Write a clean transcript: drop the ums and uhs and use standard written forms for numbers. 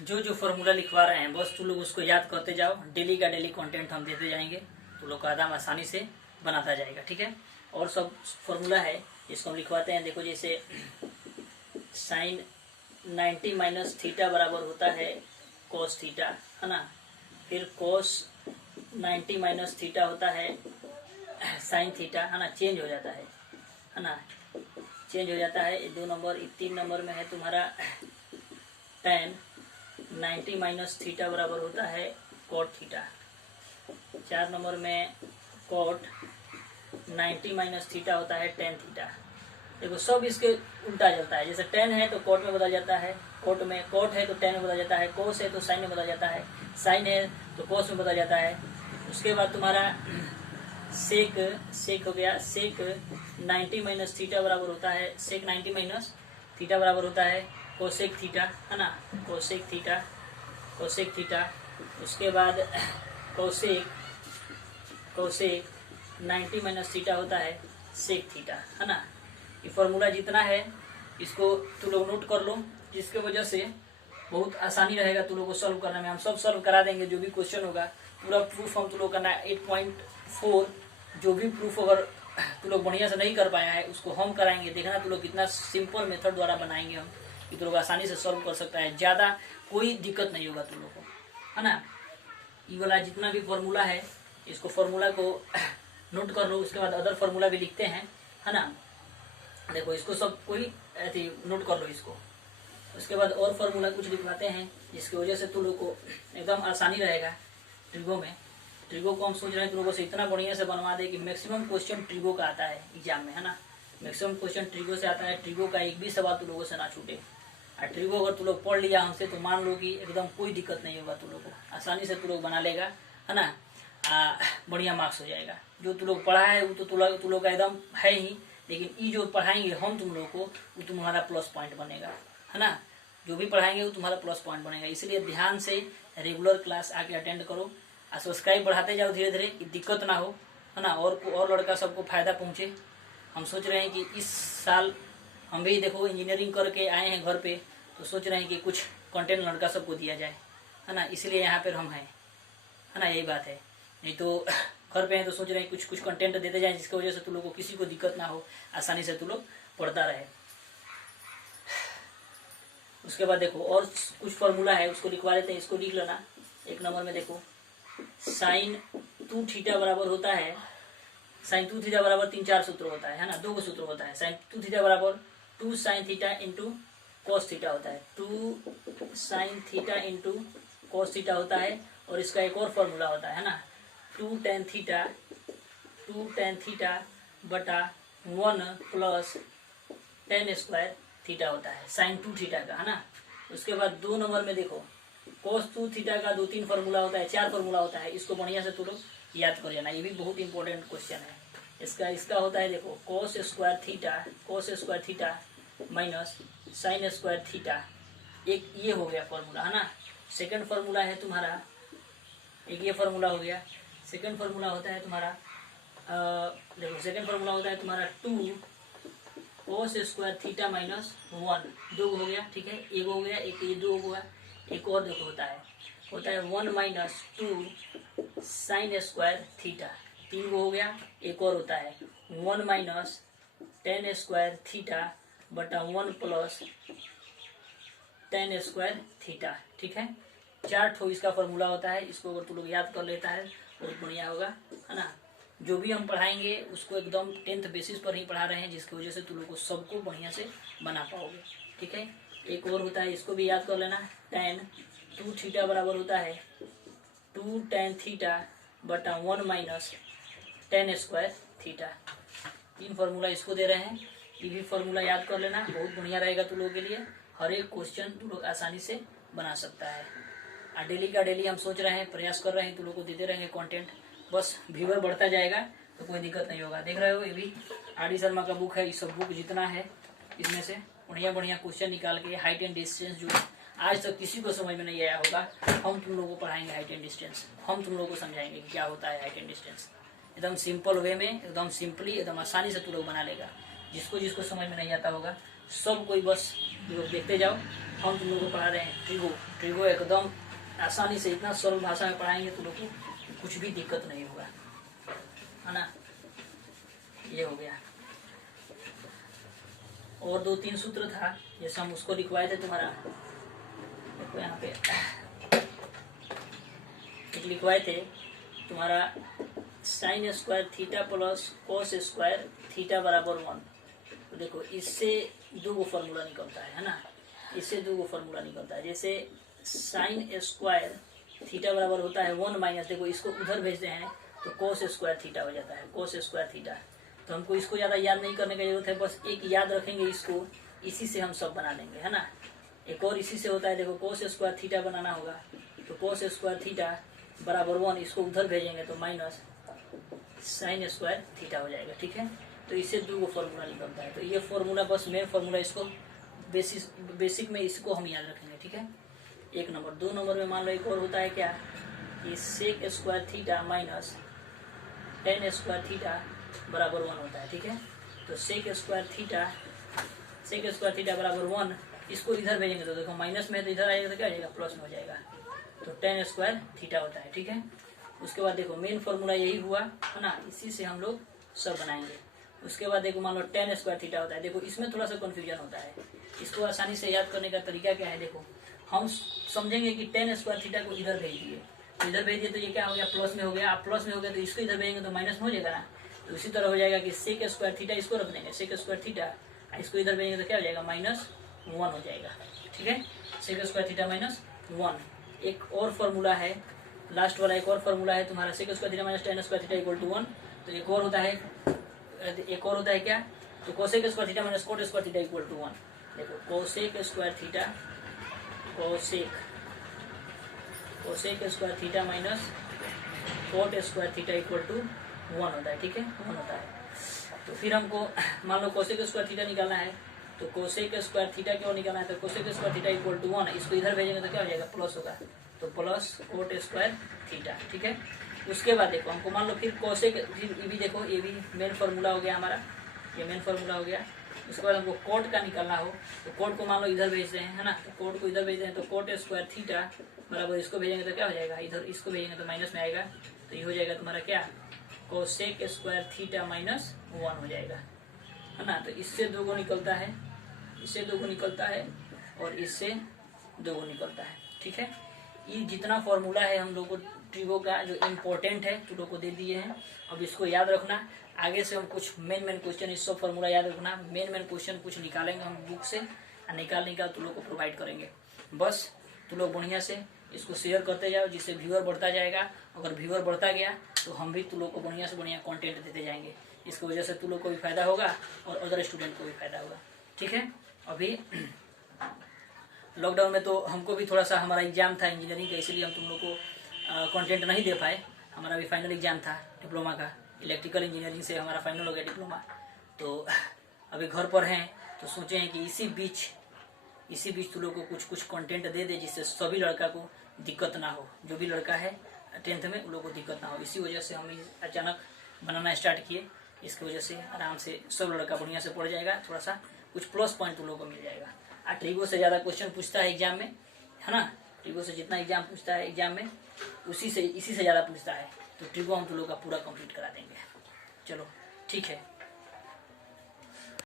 जो जो फॉर्मूला लिखवा रहे हैं बस तुम लोग उसको याद करते जाओ। डेली का डेली कंटेंट हम देते जाएंगे, तुम लोग का आदम आसानी से बनाता जाएगा। ठीक है, और सब फॉर्मूला है इसको हम लिखवाते हैं। देखो जैसे साइन 90 माइनस थीटा बराबर होता है कोस थीटा, है ना। फिर कोस 90 माइनस थीटा होता है साइन थीटा, है ना। चेंज हो जाता है ना, चेंज हो जाता है। 2 नंबर 3 नंबर में है तुम्हारा tan 90 माइनस थीटा बराबर होता है कोट थीटा। 4 नंबर में कोट 90 माइनस थीटा होता है टेन थीटा। देखो सब इसके उल्टा चलता है, जैसे टेन है तो कोट में बदल जाता है, कोट में कोट है तो टेन में बदल जाता है, कोस है तो साइन में बदल जाता है, साइन है तो कोस में बदल जाता है। उसके बाद तुम्हारा सेक हो गया। सेक 90 माइनस थीटा बराबर होता है, सेक 90 माइनस थीटा बराबर होता है कोसेक थीटा, है ना। Cosec theta, cosec theta. उसके बाद कोसेक 90 माइनस थीटा होता है सेक थीटा, है ना। ये फॉर्मूला जितना है इसको तुम लोग नोट कर लो, जिसके वजह से बहुत आसानी रहेगा तुम लोग को सॉल्व करने में। हम सब सॉल्व करा देंगे, जो भी क्वेश्चन होगा पूरा प्रूफ हम तुम लोग करना है। 8.4 जो भी प्रूफ अगर तुम लोग बढ़िया से नहीं कर पाया है उसको हम कराएंगे। देखना तुम लोग कितना सिंपल मेथड द्वारा बनाएंगे हम, कि तुम लोग आसानी से सॉल्व कर सकता है, ज़्यादा कोई दिक्कत नहीं होगा तुम लोग को, है ना। ये वाला जितना भी फॉर्मूला है इसको फॉर्मूला को नोट कर लो। उसके बाद अदर फॉर्मूला भी लिखते हैं, है ना। देखो इसको सब कोई ऐसे नोट कर लो इसको। उसके बाद और फॉर्मूला कुछ लिखवाते हैं जिसकी वजह से तुम लोग को एकदम आसानी रहेगा ट्रिगो में। ट्रिगो को हम सोच रहे हैं तुम लोगों से इतना बढ़िया से बनवा दे कि मैक्सिमम क्वेश्चन ट्रिगो का आता है एग्जाम में, है ना। मैक्सिमम क्वेश्चन ट्रिगो से आता है, ट्रिगो का एक भी सवाल तुम लोगों से ना छूटे। और ट्रिगो अगर तुम लोग पढ़ लिया हमसे तो मान लो कि एकदम कोई दिक्कत नहीं होगा, तुम लोग को आसानी से तुम लोग बना लेगा, है ना। बढ़िया मार्क्स हो जाएगा। जो तुम लोग पढ़ा है वो तो तुम लोग का एकदम है ही, लेकिन ये जो पढ़ाएंगे हम तुम लोग को वो तुम्हारा प्लस पॉइंट बनेगा, है ना। जो भी पढ़ाएंगे वो तुम्हारा प्लस पॉइंट बनेगा। इसलिए ध्यान से रेगुलर क्लास आके अटेंड करो और सब्सक्राइब बढ़ाते जाओ धीरे धीरे, कि दिक्कत ना हो, है ना। और लड़का सबको फायदा पहुँचे। हम सोच रहे हैं कि इस साल हम भी देखो इंजीनियरिंग करके आए हैं घर पे, तो सोच रहे हैं कि कुछ कंटेंट लड़का सबको दिया जाए, है ना। इसलिए यहाँ पर हम हैं, है ना। यही बात है। नहीं तो घर पे हैं तो सोच रहे हैं कुछ कंटेंट देते जाएं जिसकी वजह से तुम लोग को किसी को दिक्कत ना हो, आसानी से तुम लोग पढ़ता रहे। उसके बाद देखो और कुछ फॉर्मूला है उसको लिखवा लेते हैं, इसको लिख लेना। 1 नंबर में देखो साइन 2 थीटा बराबर होता है, साइन 2 थीटा बराबर 3-4 सूत्र होता है ना, 2 सूत्र होता है। साइन 2 थीटा बराबर 2 sine theta into cos theta होता है, 2 sine theta into cos theta होता है। और इसका एक और फॉर्मूला होता है ना, 2 टेन थीटा बटा 1 प्लस टेन स्क्वायर थीटा होता है साइन 2 थीटा का, है ना। उसके बाद 2 नंबर में देखो कोस 2 थीटा का 2-3 फॉर्मूला होता है, 4 फॉर्मूला होता है। इसको बढ़िया से तुम लोग याद कर लेना, ये भी बहुत इंपॉर्टेंट क्वेश्चन है। इसका होता है देखो cos square theta minus sine square theta. एक ये हो गया फॉर्मूला, है ना। सेकंड फॉर्मूला है तुम्हारा, एक ये फॉर्मूला हो गया। सेकंड फॉर्मूला होता है तुम्हारा देखो सेकंड फॉर्मूला होता है तुम्हारा 2 कोस स्क्वायर थीटा माइनस 1, 2 हो गया, ठीक है। एक हो गया, एक ये 2 हुआ। एक और देखो होता है 1 माइनस 2 साइन स्क्वायर थीटा, 3 हो गया। एक और होता है 1 माइनस टेन स्क्वायर थीटा बटा 1 प्लस टेन स्क्वायर थीटा, ठीक है। 4 ठो इसका फॉर्मूला होता है। इसको अगर तुम लोग याद कर लेता है बहुत बढ़िया होगा, है ना। जो भी हम पढ़ाएंगे उसको एकदम 10th बेसिस पर ही पढ़ा रहे हैं, जिसकी वजह से तुम लोग को सबको बढ़िया से बना पाओगे, ठीक है। एक और होता है, इसको भी याद कर लेना। tan 2 थीटा बराबर होता है 2 tan थीटा बटा 1 minus tan square theta. 3 formula इसको दे रहे हैं। ये भी फॉर्मूला याद कर लेना, बहुत बढ़िया रहेगा तुम लोगों के लिए। हर एक क्वेश्चन तुम लोग आसानी से बना सकता है। और डेली का डेली हम सोच रहे हैं, प्रयास कर रहे हैं, तुम लोग को देते रहेंगे कंटेंट। बस व्यूअर बढ़ता जाएगा तो कोई दिक्कत नहीं होगा। देख रहे हो ये भी RD शर्मा का बुक है। ये सब बुक जितना है इसमें से बढ़िया बढ़िया क्वेश्चन निकाल के हाइट एंड डिस्टेंस जो आज तक किसी को समझ में नहीं आया होगा, हम तुम लोगों को पढ़ाएंगे। हाइट एंड डिस्टेंस हम तुम लोगों को समझाएंगे कि क्या होता है हाइट एंड डिस्टेंस। एकदम सिंपल वे में, एकदम सिंपली, एकदम आसानी से तुम लोग बना लेगा। जिसको समझ में नहीं आता होगा सब कोई बस लोग देखते जाओ। हम तुम लोग को पढ़ा रहे हैं ट्रिगो। ट्रिगो एकदम आसानी से इतना सरल भाषा में पढ़ाएंगे तुम लोग को कुछ भी दिक्कत नहीं होगा, है ना। ये हो गया। और 2-3 सूत्र था जैसे हम उसको लिखवाए थे तुम्हारा, देखो यहाँ पे एक लिखवाए थे तुम्हारा sine square theta plus cos square theta बराबर 1। तो देखो इससे 2 फॉर्मूला निकलता है ना, इससे 2 फॉर्मूला निकलता है। जैसे साइन स्क्वायर थीटा बराबर होता है 1 माइनस, देखो इसको उधर भेजते हैं तो कोस स्क्वायर थीटा हो जाता है, कोस स्क्वायर थीटा। तो हमको इसको ज़्यादा याद नहीं करने की जरूरत है, बस एक याद रखेंगे इसको, इसी से हम सब बना लेंगे, है ना। एक और इसी से होता है, देखो कोस स्क्वायर थीटा बनाना होगा तो कोस स्क्वायर थीटा बराबर 1, इसको उधर भेजेंगे तो माइनस साइन स्क्वायर थीटा हो जाएगा, ठीक है। तो इससे 2 फॉर्मूला निकलता है। तो ये फॉर्मूला बस मेन फॉर्मूला, इसको बेसिक में इसको हम याद रखेंगे, ठीक है। 1 नंबर। 2 नंबर में मान लो एक और होता है क्या कि sec square theta minus tan square theta बराबर 1 होता है, ठीक है। तो सेक स्क्वायर थीटा बराबर 1, इसको इधर भेजेंगे तो देखो माइनस में है तो इधर आएगा तो क्या हो जाएगा, प्लस में हो जाएगा। तो टेन स्क्वायर थीटा होता है, ठीक है। उसके बाद देखो मेन फॉर्मूला यही हुआ, है ना, इसी से हम लोग सब बनाएंगे। उसके बाद देखो मान लो टेन स्क्वायर थीटा होता है, देखो इसमें थोड़ा सा कन्फ्यूजन होता है। इसको आसानी से याद करने का तरीका क्या है, देखो हम समझेंगे कि टेन स्क्वायर थीटा को इधर भेज दिए, तो इधर भेज दिए तो ये क्या हो गया, प्लस में हो गया। आप प्लस में हो गया तो इसको इधर भेजेंगे तो माइनस में हो जाएगा ना। तो इसी तरह हो जाएगा कि सेक स्क्वायर थीटा इसको रख देंगे, सेक स्क्वायर थीटा, इसको इधर भेजेंगे तो क्या हो जाएगा, -1 हो जाएगा, ठीक है। Sec square theta -1। एक और फॉर्मूला है, लास्ट वाला एक और फॉर्मूला है तुम्हारा, sec square theta minus tan square theta equal to 1। तो एक और होता है क्या, तो cosec square theta minus cot square theta equal to 1। देखो cosec square theta minus cot square theta equal to 1 होता है, ठीक है, 1 होता है। तो फिर हमको मान लो कोसेक स्क्वायर थीटा निकालना है, तो कोसेक स्क्वायर थीटा क्यों निकालना है, तो cosec square theta equal to 1, इसको इधर भेजेंगे तो क्या हो जाएगा, प्लस होगा, तो प्लस कोट स्क्वायर थीटा, ठीक है। उसके बाद देखो हमको मान लो फिर कोसेक, फिर ये भी देखो, ये भी मेन फॉर्मूला हो गया हमारा, ये मेन फॉर्मूला हो गया। उसके बाद हमको कोट का निकालना हो तो कोट को मान लो इधर भेज रहे हैं, है ना, तो कोट को इधर भेज रहे हैं तो कोट स्क्वायर थीटा बराबर इसको भेजेंगे तो क्या हो जाएगा, इधर इसको भेजेंगे तो माइनस में आएगा। तो ये हो जाएगा तुम्हारा क्या, कोसेक स्क्वायर थीटा -1 हो जाएगा, है ना। तो इससे 2 निकलता है, इससे 2 निकलता है और इससे 2 निकलता है, ठीक है। ये जितना फॉर्मूला है हम लोग को ट्रिगो का जो इम्पोर्टेंट है तुम लोग को दे दिए हैं। अब इसको याद रखना, आगे से हम कुछ मेन क्वेश्चन, इस सब फॉर्मूला याद रखना, मेन क्वेश्चन कुछ निकालेंगे हम बुक से, और निकाल तुम लोग को प्रोवाइड करेंगे। बस तुम लोग बढ़िया से इसको शेयर करते जाओ, जिससे व्यूअर बढ़ता जाएगा। अगर व्यूअर बढ़ता गया तो हम भी तुम लोग को बढ़िया से बढ़िया कंटेंट देते जाएंगे। इसकी वजह से तुम लोग को भी फायदा होगा और अदर स्टूडेंट को भी फायदा होगा, ठीक है। अभी लॉकडाउन में तो हमको भी थोड़ा सा, हमारा एग्जाम था इंजीनियरिंग का, इसलिए हम तुम लोग को कंटेंट नहीं दे पाए। हमारा भी फाइनल एग्जाम था डिप्लोमा का, इलेक्ट्रिकल इंजीनियरिंग से हमारा फाइनल हो गया डिप्लोमा। तो अभी घर पर हैं तो सोचे हैं कि इसी बीच तुम लोग को कुछ कंटेंट दे दे, जिससे सभी लड़का को दिक्कत ना हो, जो भी लड़का है 10th में उन लोग को दिक्कत ना हो। इसी वजह से हम अचानक बनाना स्टार्ट किए। इसकी वजह से आराम से सब लड़का बढ़िया से पढ़ जाएगा, थोड़ा सा कुछ प्लस पॉइंट तुम लोग को मिल जाएगा। ट्रिगो से ज़्यादा क्वेश्चन पूछता है एग्जाम में, है ना। ट्रिगो से जितना एग्जाम पूछता है एग्जाम में, इसी से ज़्यादा पूछता है। तो ट्रिगो हम तुम लोग का पूरा कंप्लीट करा देंगे। चलो ठीक है।